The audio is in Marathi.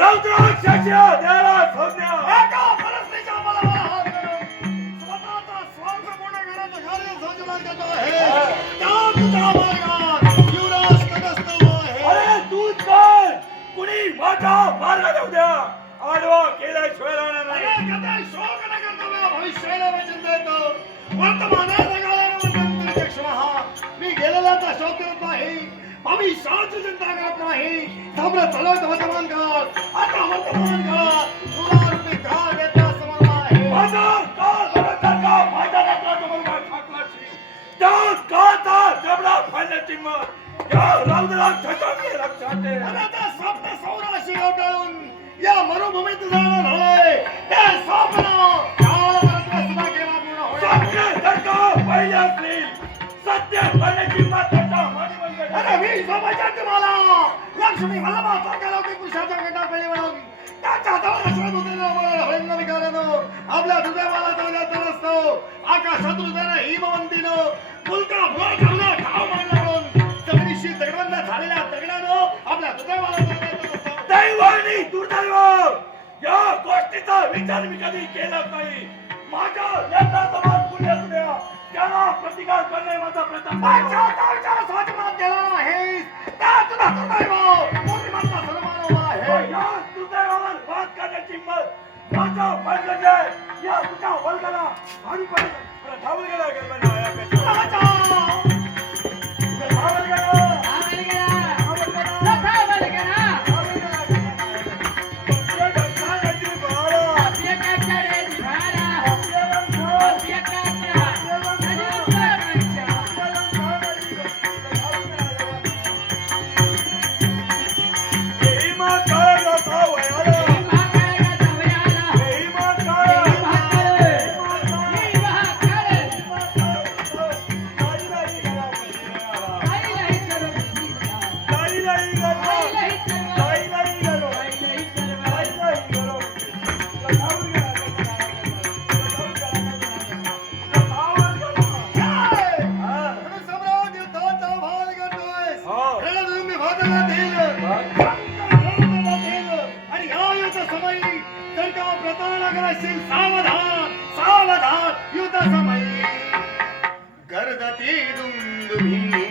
रौद्राक्षाच्या देवाला संज्ञा एका परस्त्रीच्या बलावर स्वतःचा स्वार्थ पूर्ण करण्याचं कार्य संचलन करतो आहे. त्या तुझ्या मार्गात युवराज तटस्थ आहे. अरे तू कर कुणी माझा मार्ग देऊ द्या आडवा केल्याशिवाय राहणार अरे नाही. कधी शोक न करता भविष्याला वचन देतो. वर्तमानात जगाला क्षमहा मी गेलेल्याचा शोक करत नाही. भविष्याची चिंता करत नाही. थांबलं चालत वर्तमान काळ. आता वर्तमान काळात तुला रूपी काळ देता समोर आहे. माझा काळ बरोबर का माझ्या रक्ताचा बरोबर ठाकलाची त्या काळाचा जबडा फाडण्याची मग या रौद्राक्षाच्या लक्षात आहे. आणि आता स्वप्न सौराशी गावटाळून या मरुभूमीत जाणं झालंय. ते स्वप्न काळापर्यंत सुद्धा केव्हा पूर्ण होईल. सत्य जर का पहिले असतील सत्य करण्याची मात्रता माझी बंद अरे मी सोबतच तुम्हाला लक्ष्मी वल्लभा सारख्या लौकिक पुरुषाच्या गटात पहिली म्हणून त्याच्या हातावर आश्रम होते हरिंद्र विकारानं आपल्या हृदयाला जाण्याचा नसतो. आकाशात हृदयानं हिमवंतीनं मुलगा भोर ठेवला ठाव मांडला म्हणून जमिनीशी दगडांना झालेल्या दगडानं आपल्या हृदयाला जाण्याचा नसतो. दैवानी दुर्दैव या गोष्टीचा विचार मी कधी केलाच नाही. माझ्या नेत्राचा मान पुण्य द्या त्याला प्रतिकार करणे माझा प्रयत्न माझ्या हातावरच्या स्वाभिमान केला नाहीस. त्या तुला दुर्दैव पूर्णिमाचा सन्मान उभा आहे. या दुर्दैवावर बात करण्याची हिंमत माझ्या वर्गाने या तुझ्या वर्गाला आणि धावून गेला गेला राजा धावून गेला सावधान सावधान युद्ध समय गर्दती दुंदुभी